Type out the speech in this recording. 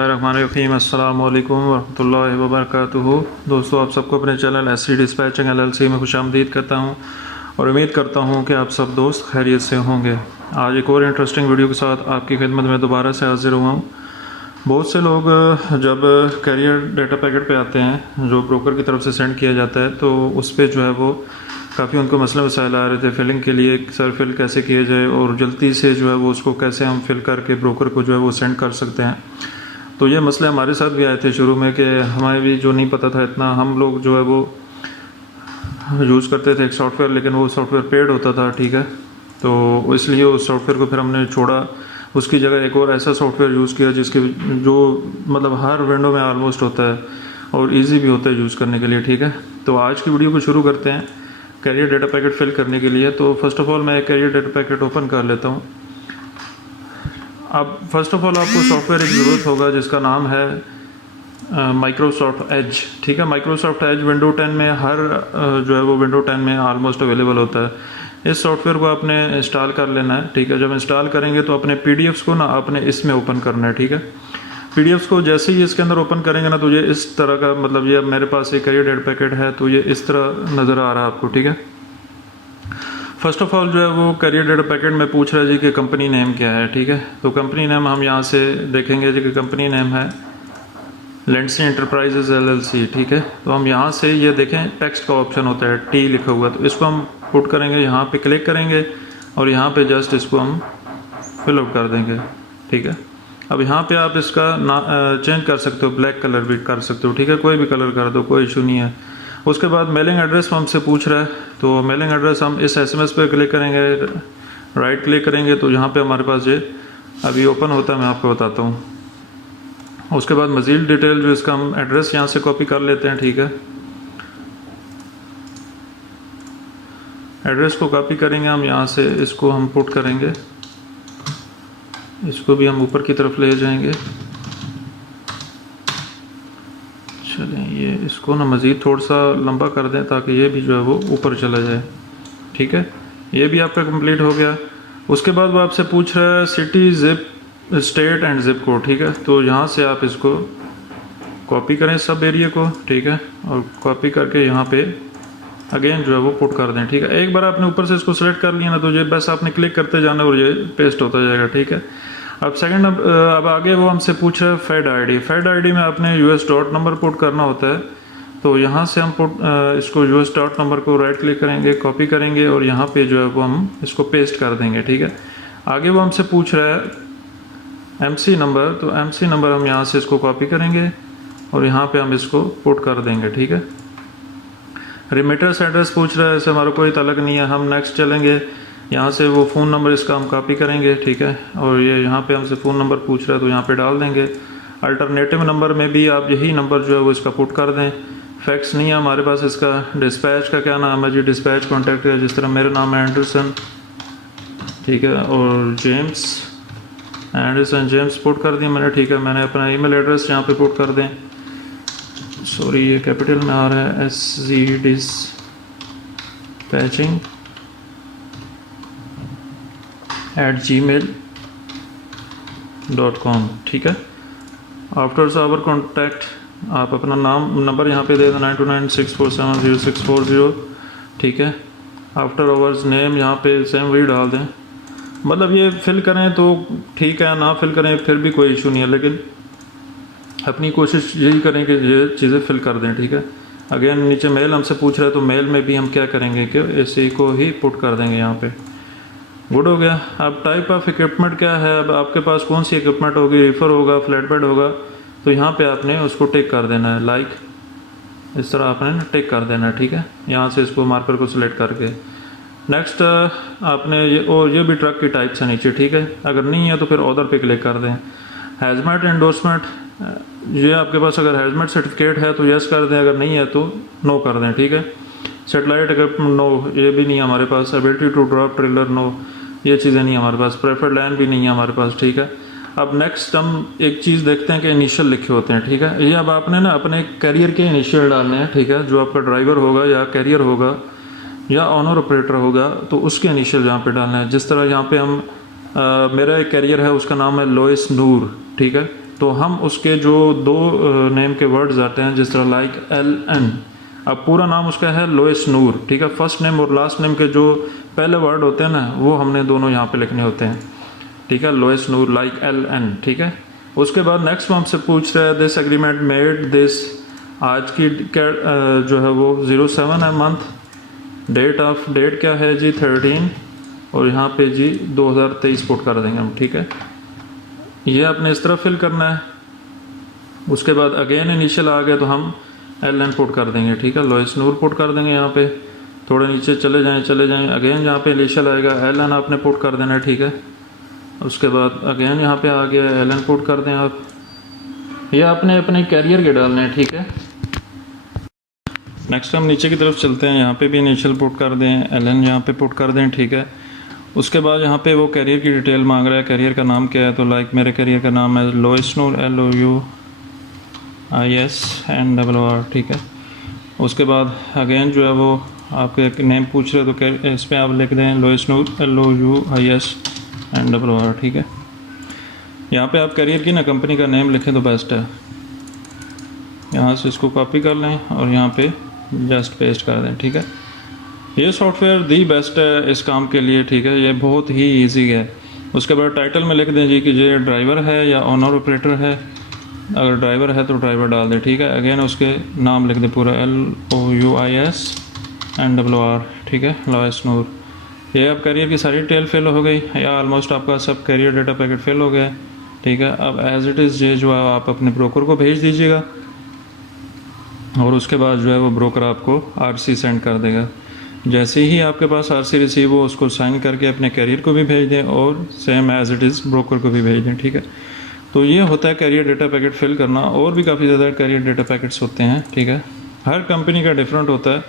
बिस्मिल्लाहिर्रहमानिर्रहीम अस्सलामु अलैकुम वरहमतुल्लाहि वबरकातुहू। दोस्तों, आप सबको अपने चैनल एससी डिस्पैचिंग एलएलसी में खुशामदीद करता हूं और उम्मीद करता हूं कि आप सब दोस्त खैरियत से होंगे। आज एक और इंटरेस्टिंग वीडियो के साथ आपकी खिदमत में दोबारा से हाजिर हुआ हूं। बहुत से लोग जब कैरियर डाटा पैकेट पे आते हैं जो ब्रोकर की तरफ से सेंड किया जाता है, तो उस पर जो है वो काफ़ी उनको मसले मसाइल आ रहे थे फिलिंग के लिए, सर फिल कैसे किए जाए और जल्दी से जो है वो उसको कैसे हम फिल करके ब्रोकर को जो है वो सेंड कर सकते हैं। तो ये मसले हमारे साथ भी आए थे शुरू में कि हमें भी जो नहीं पता था इतना, हम लोग जो है वो यूज़ करते थे एक सॉफ्टवेयर, लेकिन वो सॉफ्टवेयर पेड होता था, ठीक है। तो इसलिए उस सॉफ्टवेयर को फिर हमने छोड़ा, उसकी जगह एक और ऐसा सॉफ्टवेयर यूज़ किया जिसके जो मतलब हर विंडो में ऑलमोस्ट होता है और इजी भी होता है यूज़ करने के लिए, ठीक है। तो आज की वीडियो को शुरू करते हैं कैरियर डाटा पैकेट फिल करने के लिए। तो फर्स्ट ऑफ ऑल मैं एक कैरियर डाटा पैकेट ओपन कर लेता हूँ। अब फर्स्ट ऑफ ऑल आपको सॉफ्टवेयर की ज़रूरत होगा जिसका नाम है माइक्रोसॉफ्ट एज, ठीक है। माइक्रोसॉफ्ट एज विंडो 10 में हर जो है वो विंडो 10 में ऑलमोस्ट अवेलेबल होता है। इस सॉफ्टवेयर को आपने इंस्टॉल कर लेना है, ठीक है। जब इंस्टॉल करेंगे तो अपने पीडीएफ्स को ना आपने इसमें ओपन करना है, ठीक है। पीडीएफ्स को जैसे ही इसके अंदर ओपन करेंगे ना, तो ये इस तरह का, मतलब ये मेरे पास एक कैरियर डाटा पैकेट है तो ये इस तरह नज़र आ रहा है आपको, ठीक है। फर्स्ट ऑफ ऑल जो है वो कैरियर डाटा पैकेट में पूछ रहा है जी कि कंपनी नेम क्या है, ठीक है। तो कंपनी नेम हम यहाँ से देखेंगे जी कि कंपनी नेम है लेंडसी एंटरप्राइजेज एलएलसी, ठीक है। तो हम यहाँ से ये देखें टेक्स्ट का ऑप्शन होता है, टी लिखा हुआ, तो इसको हम पुट करेंगे, यहाँ पे क्लिक करेंगे और यहाँ पे जस्ट इसको हम फिल आउट कर देंगे, ठीक है। अब यहाँ पे आप इसका चेंज कर सकते हो, ब्लैक कलर भी कर सकते हो, ठीक है। कोई भी कलर कर दो, कोई इशू नहीं है। उसके बाद मेलिंग एड्रेस हमसे पूछ रहा है, तो मेलिंग एड्रेस हम इस एसएमएस पे क्लिक करेंगे, राइट क्लिक करेंगे तो यहाँ पे हमारे पास ये अभी ओपन होता है, मैं आपको बताता हूँ। उसके बाद मज़ीद डिटेल जो इसका हम एड्रेस यहाँ से कॉपी कर लेते हैं, ठीक है। एड्रेस को कॉपी करेंगे हम, यहाँ से इसको हम पुट करेंगे, इसको भी हम ऊपर की तरफ ले जाएंगे। चलें, ये इसको ना मज़ीद थोड़ा सा लंबा कर दें ताकि ये भी जो है वो ऊपर चला जाए, ठीक है। ये भी आपका कंप्लीट हो गया। उसके बाद वो आपसे पूछ रहा है city, zip, state and zip code, ठीक है। तो यहाँ से आप इसको कॉपी करें सब एरिया को, ठीक है, और कॉपी करके यहाँ पे अगेन जो है वो पुट कर दें, ठीक है। एक बार आपने ऊपर से इसको सेलेक्ट कर लिया ना, तो ये बस आपने क्लिक करते जाना और ये पेस्ट होता जाएगा, ठीक है। अब सेकंड, अब आगे वो हमसे पूछ रहा है फेड आईडी। फेड आईडी में आपने यूएस डॉट नंबर पुट करना होता है। तो यहाँ से हम इसको यूएस डॉट नंबर को राइट क्लिक करेंगे, कॉपी करेंगे और यहाँ पे जो है वो हम इसको पेस्ट कर देंगे, ठीक है। आगे वो हमसे पूछ रहा है एमसी नंबर, तो एमसी नंबर हम यहाँ से इसको कॉपी करेंगे और यहाँ पे हम इसको पुट कर देंगे, ठीक है। रिमिटर्स एड्रेस पूछ रहा है, इससे हमारा कोई तलक नहीं है, हम नेक्स्ट चलेंगे। यहाँ से वो फ़ोन नंबर इसका हम कॉपी करेंगे, ठीक है, और ये यहाँ पे हमसे फ़ोन नंबर पूछ रहा है तो यहाँ पे डाल देंगे। अल्टरनेटिव नंबर में भी आप यही नंबर जो है वो इसका पुट कर दें। फैक्स नहीं है हमारे पास इसका। डिस्पैच का क्या नाम है जी, डिस्पैच कॉन्टैक्ट है, जिस तरह मेरा नाम है एंडरसन, ठीक है, और जेम्स, एंडरसन जेम्स पुट कर दिया मैंने, ठीक है। मैंने अपना ईमेल एड्रेस यहाँ पे पुट कर दें, सॉरी ये कैपिटल में आ रहा है, SC dispatching @gmail.com, ठीक है। आफ्टर आवर कॉन्टैक्ट आप अपना नाम नंबर यहाँ पे दे दें 9296470640, ठीक है। आफ्टर आवर्स नेम यहाँ पे सेम वही डाल दें। मतलब ये फिल करें तो ठीक है, ना फिल करें फिर भी कोई इशू नहीं है, लेकिन अपनी कोशिश यही करें कि ये चीज़ें फिल कर दें, ठीक है। अगेन नीचे मेल हमसे पूछ रहा है, तो मेल में भी हम क्या करेंगे कि इसी को ही पुट कर देंगे यहाँ पे। गुड हो गया। अब टाइप ऑफ इक्विपमेंट क्या है, अब आपके पास कौन सी इक्विपमेंट होगी, रीफर होगा, फ्लैट बेड होगा, तो यहाँ पे आपने उसको टिक कर देना है, लाइक इस तरह आपने टिक कर देना है, ठीक है। यहाँ से इसको मार्कर को सिलेक्ट करके नेक्स्ट आपने ये भी ट्रक की टाइप से नीचे, ठीक है। अगर नहीं है तो फिर ऑर्डर पे क्लिक कर दें। हैजमेट एंडोर्समेंट, ये आपके पास अगर हैजमेट सर्टिफिकेट है तो यस कर दें, अगर नहीं है तो नो कर दें, ठीक है। सेटेलाइट इक्विपमेंट नो, ये भी नहीं है हमारे पास। Ability to drop trailer no, ये चीज़ें नहीं हमारे पास। प्रेफर्ड लैंड भी नहीं है हमारे पास, ठीक है। अब नेक्स्ट हम एक चीज़ देखते हैं कि इनिशियल लिखे होते हैं, ठीक है। ये अब आपने ना अपने कैरियर के इनिशियल डालने हैं, ठीक है। जो आपका ड्राइवर होगा या कैरियर होगा या ऑनर ऑपरेटर होगा तो उसके इनिशियल यहाँ पे डालना है। जिस तरह यहाँ पे हम मेरा एक कैरियर है, उसका नाम है लोइस नूर, ठीक है। तो हम उसके जो दो नेम के वर्ड्स आते हैं, जिस तरह लाइक LN, अब पूरा नाम उसका है लोइस नूर, ठीक है। फर्स्ट नेम और लास्ट नेम के जो पहले वर्ड होते हैं ना, वो हमने दोनों यहाँ पे लिखने होते हैं, ठीक है। लोइस नूर लाइक LN, ठीक है। उसके बाद नेक्स्ट वो हमसे पूछ रहा है दिस एग्रीमेंट मेड दिस, आज की जो है वो 07 है मंथ, डेट क्या है जी 13, और यहाँ पे जी 2023 पुट कर देंगे हम, ठीक है। ये आपने इस तरह फिल करना है। उसके बाद अगेन इनिशियल आ गया तो हम LN पुट कर देंगे, ठीक है। लोइस नूर पुट कर देंगे यहाँ पे, थोड़े नीचे चले जाएं, अगेन यहाँ पे इनिशियल आएगा LN आपने पुट कर देना है, ठीक है। उसके बाद अगेन यहाँ पे आ गया LN पुट कर दें आप, ये आपने अपने कैरियर के डालने हैं, ठीक है। नेक्स्ट हम नीचे की तरफ चलते हैं, यहाँ पे भी इनिशियल पुट कर दें, LN यहाँ पे पुट कर दें, ठीक है। उसके बाद यहाँ पे वो कैरियर की डिटेल मांग रहा है, कैरियर का नाम क्या है, तो लाइक मेरे कैरियर का नाम है लोइस नूर LOUISNOR, ठीक है। उसके बाद अगेन जो है वो आपके नेम पूछ रहे तो इस पर आप लिख दें लोइस नूर LOUISNOR, ठीक है। यहाँ पे आप कैरियर की ना कंपनी का नेम लिखें तो बेस्ट है। यहाँ से इसको कॉपी कर लें और यहाँ पे जस्ट पेस्ट कर दें, ठीक है। ये सॉफ्टवेयर दी बेस्ट है इस काम के लिए, ठीक है। ये बहुत ही इजी है। उसके बाद टाइटल में लिख दें जी कि ये ड्राइवर है या ऑनर ऑपरेटर है, अगर ड्राइवर है तो ड्राइवर डाल दें, ठीक है। अगेन उसके नाम लिख दें पूरा LOUISNOR, ठीक है, लोइस नूर। ये अब कैरियर की सारी डिटेल फिल हो गई या ऑलमोस्ट आपका सब कैरियर डेटा पैकेट फिल हो गया, ठीक है। अब एज इट इज़ ये जो है आप अपने ब्रोकर को भेज दीजिएगा और उसके बाद जो है वो ब्रोकर आपको RC सेंड कर देगा। जैसे ही आपके पास RC रिसीव हो उसको साइन करके अपने कैरियर को भी भेज दें और same as it is broker को भी भेज दें, ठीक है। तो ये होता है कैरियर डेटा पैकेट फिल करना। और भी काफ़ी ज़्यादा कैरियर डेटा पैकेट्स होते हैं, ठीक है। हर कंपनी का डिफरेंट होता है।